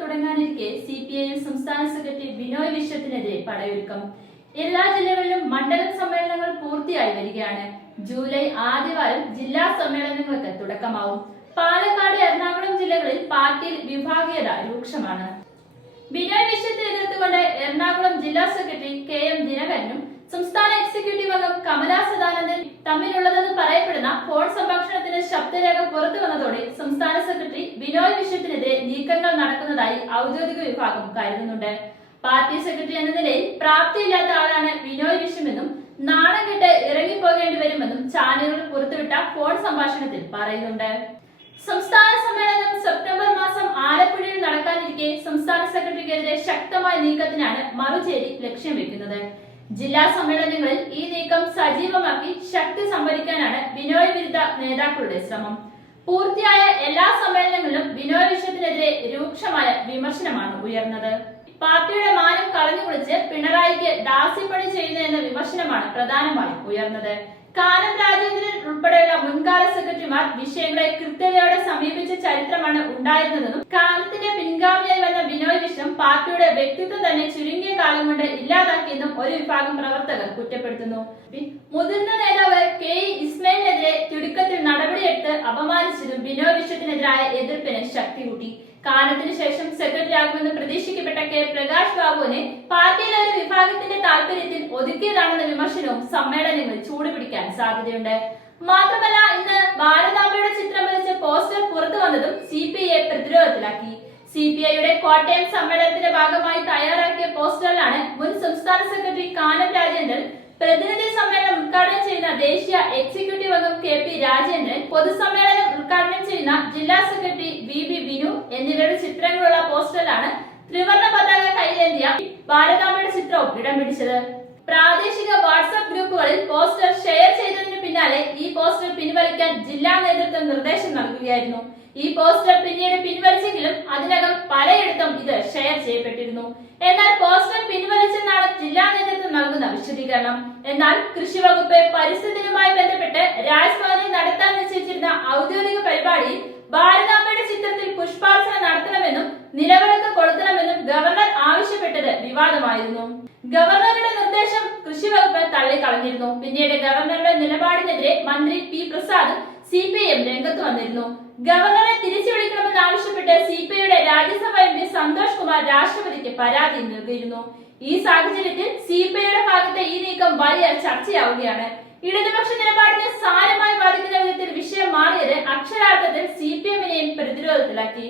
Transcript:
തുടങ്ങാനിരിക്കെ C P I M സംസ്ഥാന secretary Binoy വിശ്വത്തിനെതിരെ പടയൊരുക്കം. എല്ലാ ജില്ലകളിലും മണ്ഡലം സമ്മേളനങ്ങൾ പൂർത്തിയായി വരികയാണ്. ജൂലൈ ആദ്യവാരം ജില്ലാ സമ്മേളനങ്ങൾക്ക് തുടക്കമാവും. പാലക്കാട് എറണാകുളം ജില്ലകളിൽ പാർട്ടിയിൽ വിഭാഗീയത രൂക്ഷമാണ്. ബിനോയ് വിശ്വത്തെ എതിർത്തുകൊണ്ട് എറണാകുളം ജില്ലാ സെക്രട്ടറി കെ എം ദിനകരനും സംസ്ഥാന എക്സിക്യൂട്ടീവ് അംഗം കമലാ സദാനന്ദൻ തമ്മിലുള്ളതെന്ന് പറയപ്പെടുന്ന ഫോൺ സംഭാഷണത്തിന് ശബ്ദരേഖ പുറത്തു വന്നതോടെ സംസ്ഥാന സെക്രട്ടറി ബിനോയ് വിശ്വത്തിനെതിരെ നീക്കങ്ങൾ നടക്കുന്നതായി ഔദ്യോഗിക വിഭാഗം കരുതുന്നുണ്ട്. പാർട്ടി സെക്രട്ടറി എന്ന നിലയിൽ പ്രാപ്തിയില്ലാത്ത ആളാണ് ബിനോയ് വിശ്വമെന്നും നാണം കെട്ട് ഇറങ്ങിപ്പോകേണ്ടി വരുമെന്നും ചാനലുകൾ പുറത്തുവിട്ട ഫോൺ സംഭാഷണത്തിൽ പറയുന്നുണ്ട്. സംസ്ഥാന സമ്മേളനം സെപ്റ്റംബർ മാസം ആലപ്പുഴയിൽ നടക്കാനിരിക്കെ സംസ്ഥാന സെക്രട്ടറിക്കെതിരെ ശക്തമായ നീക്കത്തിനാണ് മറുചേരി ലക്ഷ്യം വെക്കുന്നത്. ജില്ലാ സമ്മേളനങ്ങളിൽ ഈ നീക്കം സജീവമാക്കി ശക്തി സംഭരിക്കാനാണ് ബിനോയ് വിരുദ്ധ നേതാക്കളുടെ ശ്രമം. പൂർത്തിയായ എല്ലാ സമ്മേളനങ്ങളിലും രൂക്ഷമായ വിമർശനമാണ് ഉയർന്നത്. പാർട്ടിയുടെ മാനം കളഞ്ഞു കുളിച്ച് പിണറായിക്ക് ദാസ്യപ്പണി ചെയ്യുന്നു എന്ന വിമർശനമാണ് പ്രധാനമായും ഉയർന്നത്. കാനം രാജേന്ദ്രൻ ഉൾപ്പെടെയുള്ള മുൻകാല സെക്രട്ടറിമാർ വിഷയങ്ങളെ കൃത്യതയോടെ സമീപിച്ച ചരിത്രമാണ് ഉണ്ടായിരുന്നതെന്നും കാനത്തിന്റെ പിൻഗാമിയായി വന്ന ബിനോയ് വിശ്വം പാർട്ടിയുടെ വ്യക്തിത്വം തന്നെ ചുരുങ്ങിയ കാലം കൊണ്ട് ഇല്ലാതാക്കിയെന്നും ഒരു വിഭാഗം പ്രവർത്തകർ കുറ്റപ്പെടുത്തുന്നു. മുതിർന്ന നേതാവ് കെ. ഇസ്മയിലിനെതിരെ തിടുക്കത്തിൽ നടപടിയെടുത്ത് അപമാനിച്ചതും ബിനോയ് വിശ്വത്തിനെതിരായ എതിർപ്പിന് ശക്തി കൂട്ടി കാലത്തിന് ശേഷം സെക്രട്ടറി ആകുമെന്ന് പ്രതീക്ഷിക്കപ്പെട്ട കെ പ്രകാശ് ബാബുവിനെ പാർട്ടിയിലെ ഒരു വിഭാഗത്തിന്റെ താല്പര്യത്തിൽ ഒതുക്കിയതാണെന്ന വിമർശനവും സമ്മേളനങ്ങൾ ചൂടുപിടിക്കാൻ സാധ്യതയുണ്ട്. മാത്രമല്ല ഇന്ന് ഭാരതാംബയുടെ ചിത്രം വരച്ച പോസ്റ്റർ പുറത്തു വന്നതും സി പി ഐ പ്രതിരോധത്തിലാക്കി. സി പി ഐയുടെ കോട്ടയം സമ്മേളനത്തിന്റെ ഭാഗമായി തയ്യാറാക്കിയ പോസ്റ്ററിലാണ് മുൻ സംസ്ഥാന സെക്രട്ടറി കാനം രാജേന്ദ്രൻ പ്രതിനിധി സമ്മേളനം ഉദ്ഘാടനം ചെയ്യുന്ന ദേശീയ എക്സിക്യൂട്ടീവ് അംഗം കെ പി രാജേന്ദ്രൻ പൊതുസമ്മേളനം ഉദ്ഘാടനം ചെയ്യുന്ന ജില്ലാ സെക്രട്ടറി വി ബി ബിനു എന്നിവരുടെ ചിത്രങ്ങളുള്ള പോസ്റ്ററിലാണ് ത്രിവർണ പതാക കൈയേന്തിയ ഭാരതാംബയുടെ ചിത്രവും ഇടം പിടിച്ചത്. പ്രാദേശിക വാട്സ്ആപ്പ് ഗ്രൂപ്പുകളിൽ പോസ്റ്റർ ഷെയർ ചെയ്തതിനു പിന്നാലെ ഈ പോസ്റ്റർ പിൻവലിക്കാൻ ജില്ലാ നേതൃത്വം നിർദ്ദേശം നൽകുകയായിരുന്നു. ഈ പോസ്റ്റർ പിന്നീട് പിൻവലിച്ചെങ്കിലും അതിനകം പലയിടത്തും ഇത് ചെയ്യപ്പെട്ടിരുന്നു. എന്നാൽ പോസ്റ്റർ പിൻവലിച്ചെന്നാണ് ജില്ലാ നേതൃത്വം നൽകുന്ന വിശദീകരണം. എന്നാൽ കൃഷി വകുപ്പ് പരിസ്ഥിതിയുമായി ബന്ധപ്പെട്ട് രാജ്ഭവനിൽ നടത്താൻ നിശ്ചയിച്ചിരുന്ന ഔദ്യോഗിക പരിപാടിയിൽ ഭാരതാംബയുടെ ചിത്രത്തിൽ പുഷ്പാർച്ചന നടത്തണമെന്നും നിലവിളക്ക് കൊളുത്തണമെന്നും ഗവർണർ ആവശ്യപ്പെട്ടത് വിവാദമായിരുന്നു. ഗവർണറുടെ നിർദ്ദേശം കൃഷി വകുപ്പ് തള്ളിക്കളഞ്ഞിരുന്നു. പിന്നീട് ഗവർണറുടെ നിലപാടിനെതിരെ മന്ത്രി P Prasad C P M രംഗത്ത് വന്നിരുന്നു. ഗവർണറെ തിരിച്ചു വിളിക്കണമെന്ന് ആവശ്യപ്പെട്ട് സി പി ഐയുടെ രാജ്യസഭ എം പി സന്തോഷ് രാഷ്ട്രപതിക്ക് പരാതി നൽകിയിരുന്നു. ഈ സാഹചര്യത്തിൽ സി പി ഐയുടെ ഭാഗത്തെ ഈ നീക്കം വലിയ ചർച്ചയാവുകയാണ്. ഇടതുപക്ഷ നിലപാടിനെ സാരമായി ബാധിക്കുന്ന വിധത്തിൽ വിഷയം മാറിയത് അക്ഷരാർത്ഥത്തിൽ സി പി എമ്മിനെയും പ്രതിരോധത്തിലാക്കി.